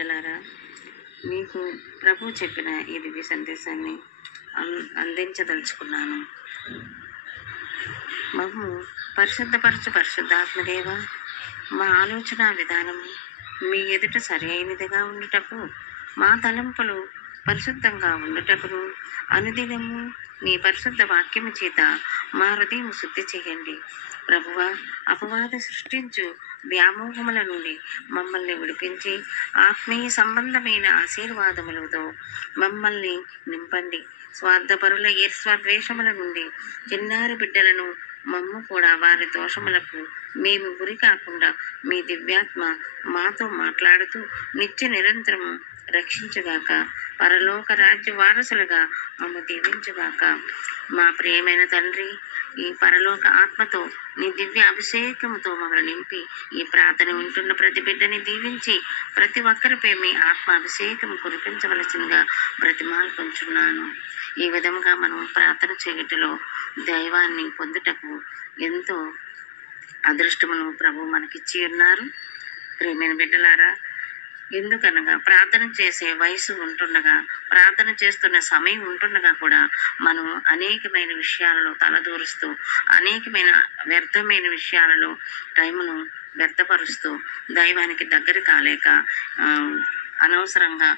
బిడ్డలారా, మీకు ప్రభు చెప్పిన ఈ దివ్య సందేశాన్ని అందించదలుచుకున్నాను. మమ్ము పరిశుద్ధపరచు పరిశుద్ధాత్మదేవ, మా ఆలోచన విధానము మీ ఎదుట సరి అయినదిగా ఉండుటకు, మా తలంపులు పరిశుద్ధంగా ఉండుటకును అనుదినము మీ పరిశుద్ధ వాక్యము చేత మా హృదయం శుద్ధి చేయండి. ప్రభువా, అపవాద సృష్టించు వ్యామోహముల నుండి మమ్మల్ని విడిపించి ఆత్మీయ సంబంధమైన ఆశీర్వాదములతో మమ్మల్ని నింపండి. స్వార్థపరుల ఈర్ష్వాద్వేషముల నుండి చిన్నారి బిడ్డలను మమ్ము కూడా వారి దోషములకు మేము గురి కాకుండా మీ దివ్యాత్మ మాతో మాట్లాడుతూ నిత్య నిరంతరము రక్షించుగాక. పరలోక రాజ్య వారసులుగా మమ్ము దీవించుగాక. మా ప్రియమైన తండ్రి, ఈ పరలోక ఆత్మతో నీ దివ్య అభిషేకముతో మమ్మల్ని నింపి ఈ ప్రార్థన వింటున్న ప్రతి బిడ్డని దీవించి ప్రతి ఒక్కరిపై మీ ఆత్మ అభిషేకం కురిపించవలసిందిగా బ్రతిమాలుకొంచున్నాను. ఈ విధముగా మనం ప్రార్థన చేయటలో దైవాన్ని పొందుటకు ఎంతో అదృష్టమును ప్రభు మనకిచ్చి ఉన్నారు. ప్రియమైన బిడ్డలారా, ఎందుకనగా ప్రార్థన చేసే వయసు ఉంటుండగా, ప్రార్థన చేస్తున్న సమయం ఉంటుండగా కూడా మనం అనేకమైన విషయాలలో తలదూరుస్తూ, అనేకమైన వ్యర్థమైన విషయాలలో టైమును వ్యర్థపరుస్తూ దైవానికి దగ్గర కాలేక అనవసరంగా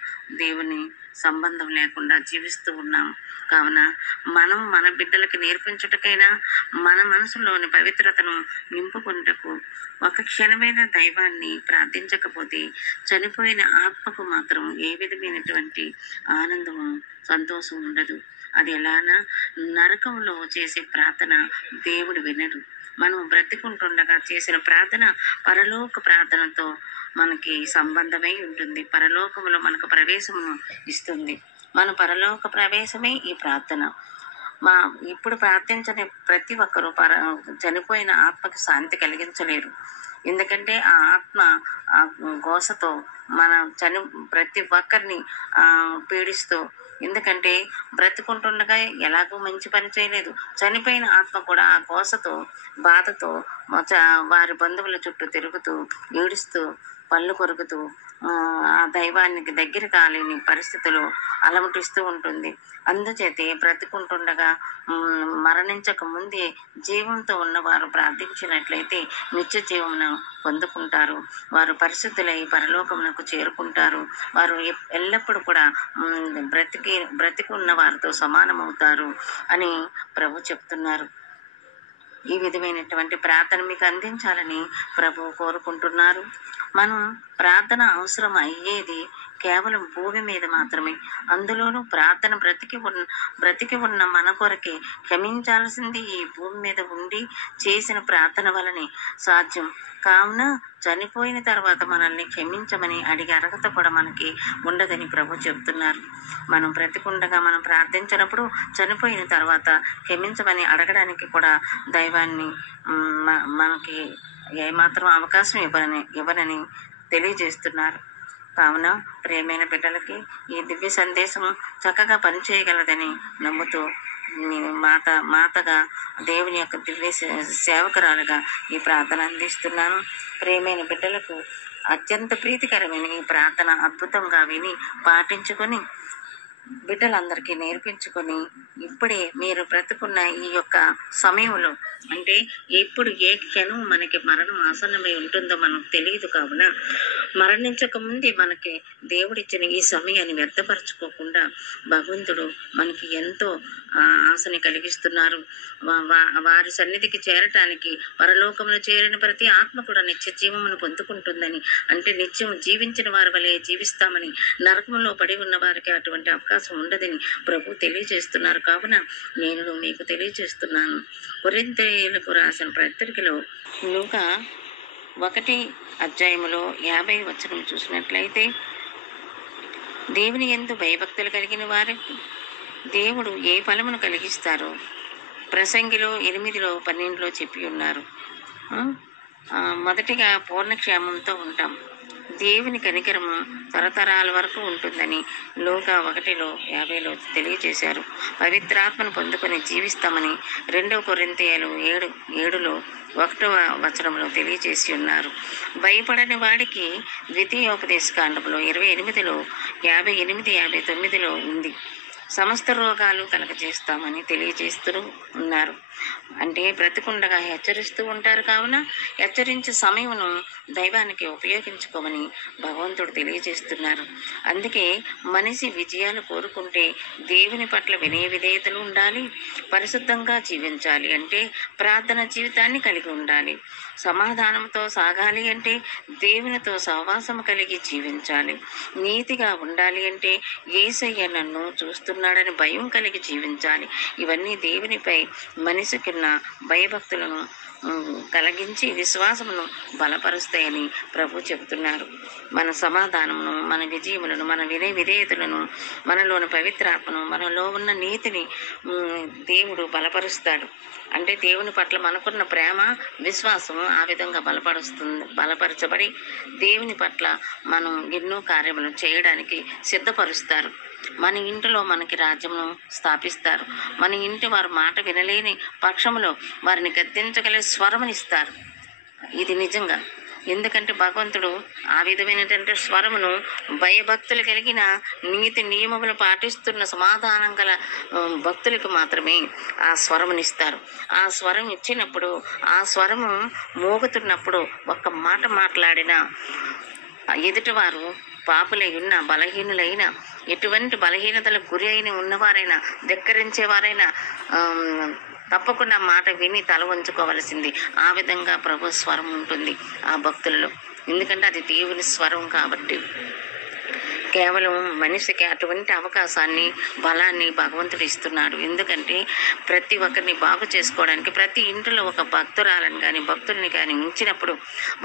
దేవుని సంబంధం లేకుండా జీవిస్తూ ఉన్నాం. కావున మనం మన బిడ్డలకి నేర్పించుటకైనా, మన మనసులోని పవిత్రతను నింపుకుంటకు ఒక క్షణమైన దైవాన్ని ప్రార్థించకపోతే చనిపోయిన ఆత్మకు మాత్రం ఏ విధమైనటువంటి ఆనందము, సంతోషం ఉండదు. అది ఎలానా నరకంలో చేసే ప్రార్థన దేవుడు వినడు. మనం బ్రతికుంటుండగా చేసిన ప్రార్థన పరలోక ప్రార్థనతో మనకి సంబంధమై ఉంటుంది. పరలోకములో మనకు ప్రవేశమును ఇస్తుంది. మన పరలోక ప్రవేశమే ఈ ప్రార్థన. ఇప్పుడు ప్రార్థించని ప్రతి ఒక్కరూ చనిపోయిన ఆత్మకి శాంతి కలిగించలేరు. ఎందుకంటే ఆ ఆత్మ ఆ ఘోషతో ప్రతి ఒక్కరిని పీడిస్తూ, ఎందుకంటే బ్రతుకుంటుండగా ఎలాగో మంచి పని చేయలేదు. చనిపోయిన ఆత్మ కూడా ఆ ఘోషతో, బాధతో వారి బంధువుల చుట్టూ తిరుగుతూ, ఏడుస్తూ, పళ్ళు కొరుకుతూ ఆ దైవానికి దగ్గర కాలేని పరిస్థితులు అలమటిస్తూ ఉంటుంది. అందుచేతే బ్రతికుంటుండగా మరణించక ముందే జీవంతో ఉన్నవారు ప్రార్థించినట్లయితే నిత్య జీవమును పొందుకుంటారు. వారు పరిశుద్ధులై పరలోకమునకు చేరుకుంటారు. వారు ఎల్లప్పుడూ కూడా బ్రతికి ఉన్న వారితో సమానమవుతారు అని ప్రభు చెప్తున్నారు. ఈ విధమైనటువంటి ప్రార్థన మీకు అందించాలని ప్రభు కోరుకుంటున్నారు. మనం ప్రార్థన అవసరం అయ్యేది కేవలం భూమి మీద మాత్రమే. అందులోనూ ప్రార్థన బ్రతికి ఉన్న మన కొరకే. క్షమించాల్సింది ఈ భూమి మీద ఉండి చేసిన ప్రార్థన వలనే సాధ్యం. కావున చనిపోయిన తర్వాత మనల్ని క్షమించమని అడిగే అర్హత కూడా మనకి ఉండదని ప్రభు చెప్తున్నారు. మనం బ్రతికుండగా మనం ప్రార్థించినప్పుడు చనిపోయిన తర్వాత క్షమించమని అడగడానికి కూడా దైవాన్ని మనకి ఏమాత్రం అవకాశం ఇవ్వనని తెలియజేస్తున్నారు. కావున ప్రియమైన బిడ్డలకి ఈ దివ్య సందేశం చక్కగా పనిచేయగలదని నమ్ముతూ మాతగా దేవుని యొక్క దివ్య సేవకురాలుగా ఈ ప్రార్థన అందిస్తున్నాను. ప్రియమైన బిడ్డలకు అత్యంత ప్రీతికరమైన ఈ ప్రార్థన అద్భుతంగా విని పాటించుకొని బిడ్డలందరికీ నేర్పించుకొని ఇప్పుడే మీరు బ్రతుకున్న ఈ యొక్క సమయంలో, అంటే ఎప్పుడు ఏ క్షణం మనకి మరణం ఆసన్నమై ఉంటుందో మనకు తెలియదు. కావున మరణించక ముందే మనకి దేవుడిచ్చిన ఈ సమయాన్ని వ్యర్థపరచుకోకుండా భగవంతుడు మనకి ఎంతో ఆశని కలిగిస్తున్నారు. వారి సన్నిధికి చేరటానికి పరలోకంలో చేరిన ప్రతి ఆత్మ కూడా నిత్య జీవమును పొందుకుంటుందని, అంటే నిత్యం జీవించిన వారి వలె జీవిస్తామని, నరకంలో పడి ఉన్న వారికి అటువంటి అవకాశం ఉండదని ప్రభు తెలియజేస్తున్నారు. కావున నేను మీకు తెలియజేస్తున్నాను. కొరింథీయులకు రాసిన పత్రికలో లూకా 1:50 చూసినట్లయితే, దేవుని యందు భయభక్తులు కలిగిన వారికి దేవుడు ఏ ఫలమును కలిగిస్తారో ప్రసంగిలో 8:12 చెప్పి ఉన్నారు. మొదటిగా పూర్ణక్షేమంతో ఉంటాం. దేవుని కనికరము తరతరాల వరకు ఉంటుందని లూకా 1:50 తెలియజేశారు. పవిత్రాత్మను పొందుకొని జీవిస్తామని 2 కొరింథీయులు 7:7 ఒకటవ వచనంలో తెలియజేసి ఉన్నారు. భయపడని వాడికి ద్వితీయోపదేశకాండంలో 28లో 58, 59లో ఉంది. సమస్త రోగాలు కలగజేస్తామని తెలియజేస్తూ ఉన్నారు. అంటే బ్రతికుండగా హెచ్చరిస్తూ ఉంటారు. కావున హెచ్చరించే సమయమును దైవానికి ఉపయోగించుకోమని భగవంతుడు తెలియజేస్తున్నారు. అందుకే మనిషి విజయాలు కోరుకుంటే దేవుని పట్ల వినయ విధేయతలు ఉండాలి, పరిశుద్ధంగా జీవించాలి అంటే ప్రార్థన జీవితాన్ని కలిగి ఉండాలి, సమాధానంతో సాగాలి అంటే దేవునితో సహవాసం కలిగి జీవించాలి, నీతిగా ఉండాలి అంటే యేసయ్య నన్ను చూస్తున్నాడని భయం కలిగి జీవించాలి. ఇవన్నీ దేవునిపై మనిషికున్న భయభక్తులను కలిగించి విశ్వాసమును బలపరుస్తాయని ప్రభు చెబుతున్నారు. మన సమాధానమును, మన విజయములను, మన వినయ విధేయతలను, మనలోని పవిత్రాత్మను, మనలో ఉన్న నీతిని దేవుడు బలపరుస్తాడు. అంటే దేవుని పట్ల మనకున్న ప్రేమ, విశ్వాసము ఆ విధంగా బలపరచబడి దేవుని పట్ల మనం ఎన్నో కార్యములు చేయడానికి సిద్ధపరుస్తారు. మన ఇంటిలో మనకి రాజ్యమును స్థాపిస్తారు. మన ఇంటి వారు మాట వినలేని పక్షములో వారిని గద్దించగల స్వరమునిస్తారు. ఇది నిజంగా. ఎందుకంటే భగవంతుడు ఆ విధమైనటువంటి స్వరమును భయభక్తులు కలిగిన నీతి నియమములు పాటిస్తున్న సమాధానం గల భక్తులకు మాత్రమే ఆ స్వరమునిస్తారు. ఆ స్వరం ఇచ్చినప్పుడు, ఆ స్వరము మోగుతున్నప్పుడు ఒక్క మాట మాట్లాడిన ఎదుటివారు పాపులై ఉన్న, బలహీనులైన, ఎటువంటి బలహీనతలకు గురి అయిన ఉన్నవారైనా, ధిక్కరించేవారైనా తప్పకుండా మాట విని తల వంచుకోవలసింది. ఆ విధంగా ప్రభు స్వరం ఉంటుంది ఆ భక్తులలో. ఎందుకంటే అది దేవుని స్వరం కాబట్టి. కేవలం మనిషికి అటువంటి అవకాశాన్ని, బలాన్ని భగవంతుడు ఇస్తున్నాడు. ఎందుకంటే ప్రతి ఒక్కరిని బాగు చేసుకోవడానికి ప్రతి ఇంటిలో ఒక భక్తురాలను కానీ భక్తుల్ని కానీ ఉంచినప్పుడు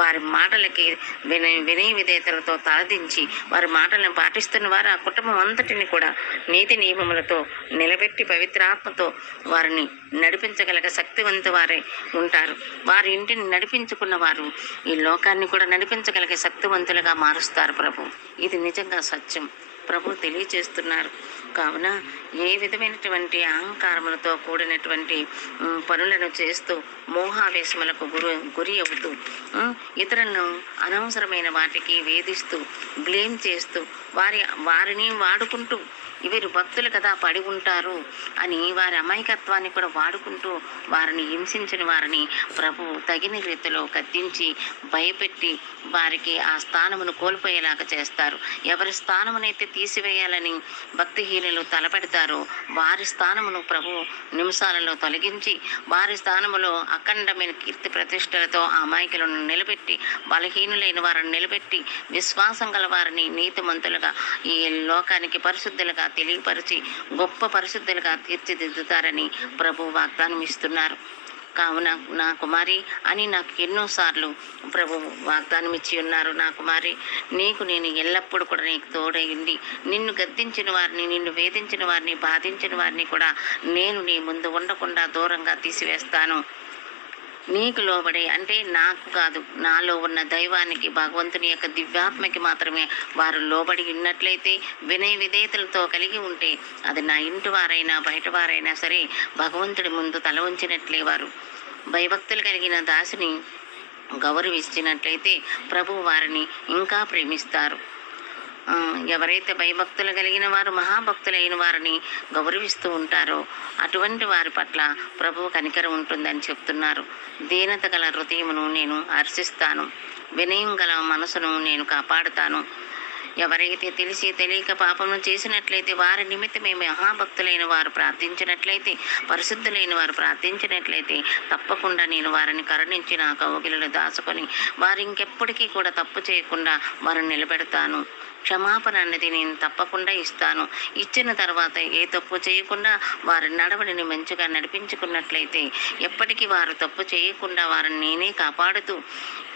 వారి మాటలకి వినయ విధేయతలతో తలదించి వారి మాటలను పాటిస్తున్న వారు ఆ కుటుంబం అంతటిని కూడా నీతి నియమములతో నిలబెట్టి పవిత్రాత్మతో వారిని నడిపించగలగ శక్తివంత వారే ఉంటారు. వారి ఇంటిని నడిపించుకున్న వారు ఈ లోకాన్ని కూడా నడిపించగలిగే శక్తివంతులుగా మారుస్తారు ప్రభు. ఇది నిజంగా సత్యం. ప్రభు తెలియజేస్తున్నారు. కావున ఏ విధమైనటువంటి అహంకారములతో కూడినటువంటి పనులను చేస్తూ మోహావేశములకు గురి అవుతూ ఇతరులను అనవసరమైన వాటికి వేధిస్తూ బ్లేమ్ చేస్తూ వారిని వాడుకుంటూ వీరు భక్తులు కదా పడి ఉంటారు అని వారి అమాయకత్వాన్ని కూడా వాడుకుంటూ వారిని హింసించిన వారిని ప్రభు తగిన రీతిలో కత్తించి భయపెట్టి వారికి ఆ స్థానమును కోల్పోయేలాగా చేస్తారు. ఎవరి స్థానమునైతే తీసివేయాలని భక్తిహీనులు తలపెడతారో వారి స్థానమును ప్రభు నిమిషాలలో తొలగించి వారి స్థానములో అఖండమైన కీర్తి ప్రతిష్టలతో ఆ అమాయకులను నిలబెట్టి బలహీనులైన వారిని నిలబెట్టి విశ్వాసం గల వారిని నీతిమంతులుగా ఈ లోకానికి పరిశుద్ధులుగా తెలియపరిచి గొప్ప పరిశుద్ధులుగా తీర్చిదిద్దుతారని ప్రభు వాగ్దానం ఇస్తున్నారు. కావున నా కుమారి అని నాకు ఎన్నోసార్లు ప్రభు వాగ్దానం ఇచ్చి ఉన్నారు. నా కుమారి, నీకు నేను ఎల్లప్పుడూ కూడా నీకు తోడైండి, నిన్ను గద్దించిన వారిని, నిన్ను వేధించిన వారిని, బాధించిన వారిని కూడా నేను నీ ముందు ఉండకుండా దూరంగా తీసివేస్తాను. నీకు లోబడి అంటే నాకు కాదు, నాలో ఉన్న దైవానికి, భగవంతుని యొక్క దివ్యాత్మకి మాత్రమే వారు లోబడి ఉన్నట్లయితే, వినయ విధేయతలతో కలిగి ఉంటే అది నా ఇంటి వారైనా బయట వారైనా సరే భగవంతుడి ముందు తల ఉంచినట్లే వారు భయభక్తులు కలిగిన దాసిని గౌరవించినట్లయితే ప్రభు వారిని ఇంకా ప్రేమిస్తారు. ఎవరైతే భయభక్తులు కలిగిన వారు మహాభక్తులైన వారిని గౌరవిస్తూ ఉంటారో అటువంటి వారి పట్ల ప్రభువు కనికరం ఉంటుందని చెప్తున్నారు. దీనత గల హృదయమును నేను హర్షిస్తాను, వినయం గల మనసును నేను కాపాడుతాను. ఎవరైతే తెలిసి తెలియక పాపమును చేసినట్లయితే వారి నిమిత్తమే మహాభక్తులైన వారు ప్రార్థించినట్లయితే, పరిశుద్ధులైన వారు ప్రార్థించినట్లయితే తప్పకుండా నేను వారిని కరుణించి నా కౌగిలిలో దాచుకొని వారు ఇంకెప్పటికీ కూడా తప్పు చేయకుండా వారిని నిలబెడతాను. క్షమాపణ అన్నది నేను తప్పకుండా ఇస్తాను. ఇచ్చిన తర్వాత ఏ తప్పు చేయకుండా వారి నడవడిని మంచిగా నడిపించుకున్నట్లయితే ఎప్పటికీ వారు తప్పు చేయకుండా వారిని నేనే కాపాడుతూ,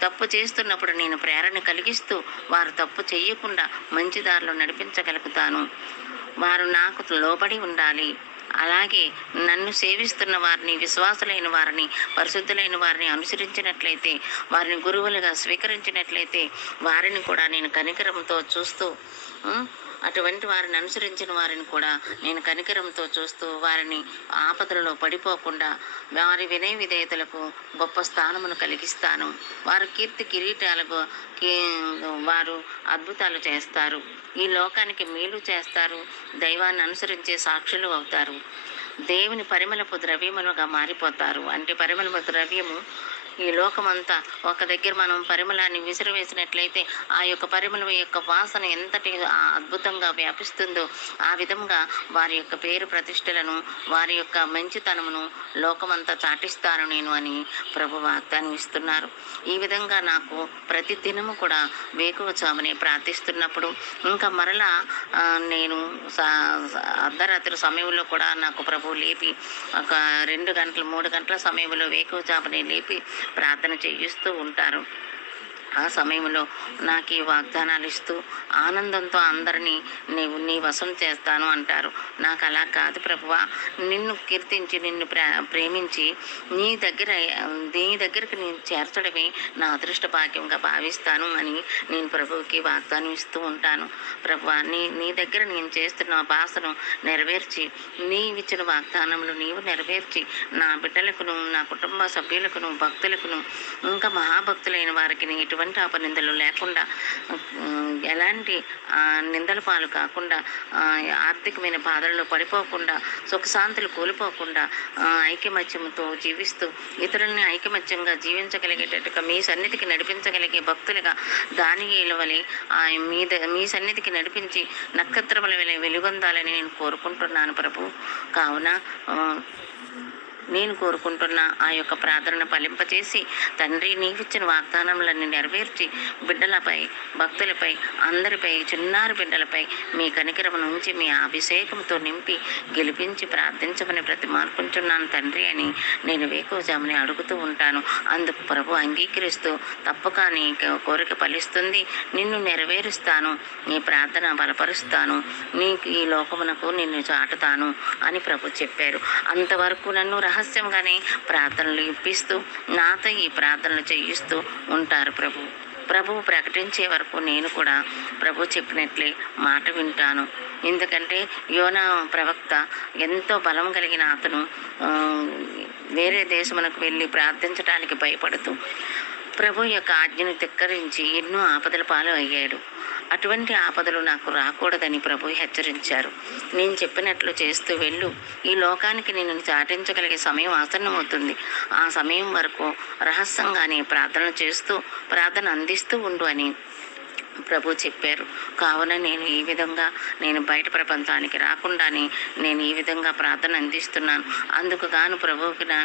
తప్పు చేస్తున్నప్పుడు నేను ప్రేరణ కలిగిస్తూ వారు తప్పు చేయకుండా మంచి దారిలో నడిపించగలుగుతాను. వారు నాకు లోబడి ఉండాలి. అలాగే నన్ను సేవిస్తున్న వారిని, విశ్వాసులైన వారిని, పరిశుద్ధులైన వారిని అనుసరించినట్లయితే, వారిని గురువులుగా స్వీకరించినట్లయితే వారిని కూడా నేను కనికరంతో చూస్తూ అటువంటి వారిని అనుసరించిన వారిని కూడా నేను కనికరంతో చూస్తూ వారిని ఆపదలలో పడిపోకుండా వారి వినయ విధేయతలకు గొప్ప స్థానమును కలిగిస్తాను. వారు కీర్తి కిరీటాలకు వారు అద్భుతాలు చేస్తారు. ఈ లోకానికి మేలు చేస్తారు. దైవాన్ని అనుసరించే సాక్షులు అవుతారు. దేవుని పరిమళపు ద్రవ్యములుగా మారిపోతారు. అంటే పరిమళపు ద్రవ్యము ఈ లోకమంతా ఒక దగ్గర మనం పరిమళాన్ని విసిరివేసినట్లయితే ఆ యొక్క పరిమళం యొక్క వాసన ఎంతటి అద్భుతంగా వ్యాపిస్తుందో ఆ విధంగా వారి యొక్క పేరు ప్రతిష్టలను వారి యొక్క మంచితనమును లోకమంతా చాటిస్తాను నేను అని ప్రభు వాగ్దానం ఇస్తున్నారు. ఈ విధంగా నాకు ప్రతి దినము కూడా వేకువజామునే ప్రార్థిస్తున్నప్పుడు ఇంకా మరలా నేను అర్ధరాత్రి సమయంలో కూడా నాకు ప్రభు లేపి ఒక 2 గంటలు 3 గంటల సమయంలో వేకువజామునే లేపి ప్రార్థన చేయిస్తూ ఉంటారు. ఆ సమయంలో నాకు ఈ వాగ్దానాలు ఇస్తూ ఆనందంతో అందరినీ నీ వశం చేస్తాను అంటారు. నాకు అలా కాదు ప్రభువా, నిన్ను కీర్తించి నిన్ను ప్రేమించి నీ దగ్గరికి నేను చేర్చడమే నా అదృష్ట భాగ్యంగా భావిస్తాను అని నేను ప్రభువుకి వాగ్దానం ఇస్తూ ఉంటాను. ప్రభువా, నీ దగ్గర నేను చేస్తున్న భాషను నెరవేర్చి నీవిచ్చిన వాగ్దానములు నీవు నెరవేర్చి నా బిడ్డలకును నా కుటుంబ సభ్యులకును భక్తులకును ఇంకా మహాభక్తులైన వారికి ఎటువంటి అపనిందలు లేకుండా ఎలాంటి నిందల పాలు కాకుండా ఆర్థికమైన బాధల్లో పడిపోకుండా సుఖశాంతులు కోల్పోకుండా ఐకమత్యంతో జీవిస్తూ ఇతరుల్ని ఐకమత్యంగా జీవించగలిగేటట్టుగా మీ సన్నిధికి నడిపించగలిగే భక్తులుగా దానియేలు వలె మీ సన్నిధికి నడిపించి నక్షత్రముల వలె వెలుగొందాలని నేను కోరుకుంటున్నాను ప్రభు. కావున నేను కోరుకుంటున్న ఆ యొక్క ప్రార్థనను ఫలింపచేసి తండ్రి నీవిచ్చిన వాగ్దానములన్నీ నెరవేర్చి బిడ్డలపై భక్తులపై అందరిపై చిన్నారి బిడ్డలపై మీ కనికరమును ఉంచి మీ అభిషేకంతో నింపి గెలిపించి ప్రార్థించమని బ్రతిమాలుకుంటున్నాను తండ్రి అని నేను వేకువజాముని అడుగుతూ ఉంటాను. అందుకు ప్రభు అంగీకరిస్తూ తప్పక నీ కోరిక ఫలిస్తుంది, నిన్ను నెరవేరుస్తాను, నీ ప్రార్థన బలపరుస్తాను, నీకు ఈ లోకమునకు నిన్ను చాటుతాను అని ప్రభు చెప్పారు. అంతవరకు నన్ను రహస్యంగానే ప్రార్థనలు ఇప్పిస్తూ నాతో ఈ ప్రార్థనలు చేయిస్తూ ఉంటారు ప్రభువు ప్రకటించే వరకు నేను కూడా ప్రభు చెప్పినట్లే మాట వింటాను. ఎందుకంటే యోనా ప్రవక్త ఎంతో బలం కలిగిన అతను వేరే దేశమునకు వెళ్ళి ప్రార్థించడానికి భయపడుతూ ప్రభు యొక్క ఆజ్ఞను ధిక్కరించి ఎన్నో ఆపదల పాలు అయ్యాడు. అటువంటి ఆపదలు నాకు రాకూడదని ప్రభు హెచ్చరించారు. నేను చెప్పినట్లు చేస్తూ వెళ్ళు, ఈ లోకానికి నిన్ను చాటించగలిగే సమయం ఆసన్నమవుతుంది, ఆ సమయం వరకు రహస్యంగానే ప్రార్థన చేస్తూ ప్రార్థన అందిస్తూ ఉండు అని ప్రభు చెప్పారు. కావున నేను ఈ విధంగా నేను బయట ప్రపంచానికి రాకుండానే నేను ఈ విధంగా ప్రార్థన అందిస్తున్నాను. అందుకు గాను ప్రభువుకి నా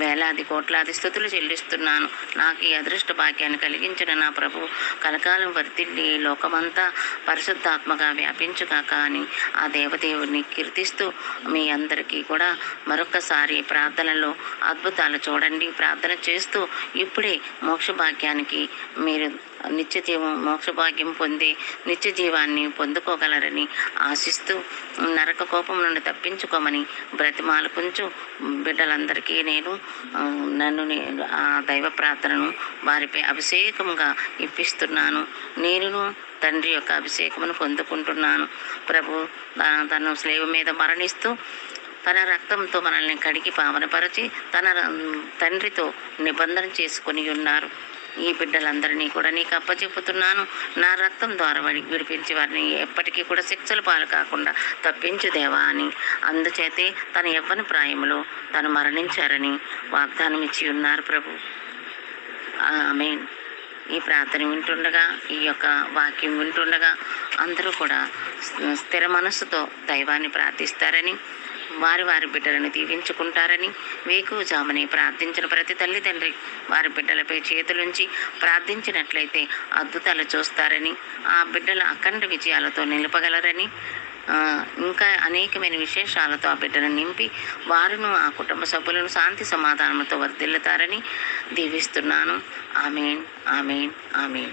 వేలాది కోట్లాది స్తుతులు చెల్లిస్తున్నాను. నాకు ఈ అదృష్ట భాగ్యాన్ని కలిగించిన నా ప్రభు కలకాలం వర్తిల్లి లోకమంతా పరిశుద్ధాత్మగా వ్యాపించుగాక అని ఆ దేవదేవుని కీర్తిస్తూ మీ అందరికీ కూడా మరొకసారి ప్రార్థనలో అద్భుతాలు చూడండి. ప్రార్థన చేస్తూ ఇప్పుడే మోక్ష భాగ్యానికి మీరు మోక్ష భాగ్యం పొంది నిత్య జీవాన్ని పొందుకోగలరని ఆశిస్తూ నరక కోపం నుండి తప్పించుకోమని బ్రతిమాలుకుంటూ బిడ్డలందరికీ నన్ను ఆ దైవ ప్రార్థనను వారిపై అభిషేకంగా ఇప్పిస్తున్నాను. నేను తండ్రి యొక్క అభిషేకమును పొందుకుంటున్నాను. ప్రభు తను స్లేవ మీద మరణిస్తూ తన రక్తంతో మనల్ని కడిగి పావనపరచి తన తండ్రితో నిబంధన చేసుకొని ఉన్నారు. ఈ బిడ్డలందరినీ కూడా నీకు అప్పచెప్పుతున్నాను. నా రక్తం ద్వారా విడిపించి వారిని ఎప్పటికీ కూడా శిక్షల పాలు కాకుండా తప్పించు దేవా అని అందుచేతే తన యవ్వన ప్రాయములో తను మరణించారని వాగ్దానం ఇచ్చి ఉన్నారు ప్రభు. ఆమేన్. ఈ ప్రార్థన వింటుండగా ఈ యొక్క వాక్యం వింటుండగా అందరూ కూడా స్థిర మనస్సుతో దైవాన్ని ప్రార్థిస్తారని వారి బిడ్డలను దీవించుకుంటారని వేకువజామునే ప్రార్థించిన ప్రతి తల్లిదండ్రి వారి బిడ్డలపై చేతులుంచి ప్రార్థించినట్లయితే అద్భుతాలు చూస్తారని ఆ బిడ్డల అఖండ విజయాలతో నిలపగలరని ఇంకా అనేకమైన విశేషాలతో ఆ బిడ్డను నింపి వారును ఆ కుటుంబ సభ్యులను శాంతి సమాధానంతో వర్ధిల్లుతారని దీవిస్తున్నాను. ఆమేన్, ఆమేన్, ఆమేన్.